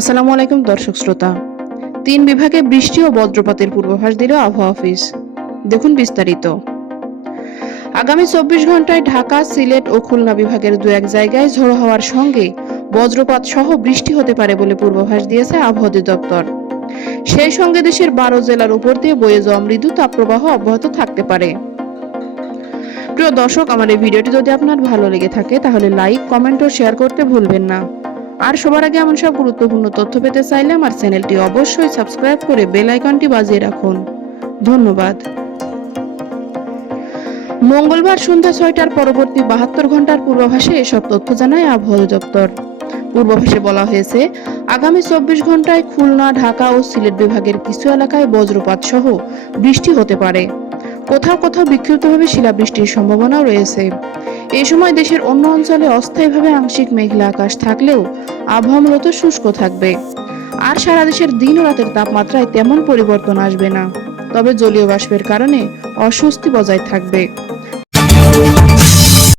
আসসালামু আলাইকুম, দর্শক শ্রোতা। তিন বিভাগে বৃষ্টি ও বজ্রপাতের পূর্বাভাস দিল আবহাওয়া অফিস। দেখুন বিস্তারিত। আগামী চব্বিশ ঘন্টায় ঢাকা, সিলেট ও খুলনা বিভাগের দু এক জায়গায় ঝোড়ো হওয়ার সঙ্গে বজ্রপাত সহ বৃষ্টি হতে পারে বলে পূর্বাভাস দিয়েছে আবহাওয়া অধিদপ্তর। সেই সঙ্গে দেশের বারো জেলার উপর দিয়ে বয়ে যাওয়া মৃদু তাপপ্রবাহ অব্যাহত থাকতে পারে। প্রিয় দর্শক, আমার এই ভিডিওটি যদি আপনার ভালো লেগে থাকে, তাহলে লাইক কমেন্ট ও শেয়ার করতে ভুলবেন না। আর সবার আগে এমন সব গুরুত্বপূর্ণ তথ্য পেতে চাইলে আমার চ্যানেলটি অবশ্যই সাবস্ক্রাইব করে বেল আইকনটি বাজিয়ে রাখুন। ধন্যবাদ। মঙ্গলবার সন্ধ্যা ছয়টার পরবর্তী বাহাত্তর ঘণ্টার পূর্বাভাসে এসব তথ্য জানায় আবহাওয়া দপ্তর। পূর্বাভাসে বলা হয়েছে, আগামী চব্বিশ ঘন্টায় খুলনা, ঢাকা ও সিলেট বিভাগের কিছু এলাকায় বজ্রপাত সহ বৃষ্টি হতে পারে। কোথাও কোথাও বিক্ষিপ্তভাবে শিলাবৃষ্টির সম্ভাবনাও রয়েছে। এ সময় দেশের অন্য অঞ্চলে অস্থায়ীভাবে আংশিক মেঘলা আকাশ থাকলেও আবহাওয়া মূলত শুষ্ক থাকবে। আর সারা দেশের দিন ও রাতের তাপমাত্রায় তেমন পরিবর্তন আসবে না। তবে জলীয় বাষ্পের কারণে অস্বস্তি বজায় থাকবে।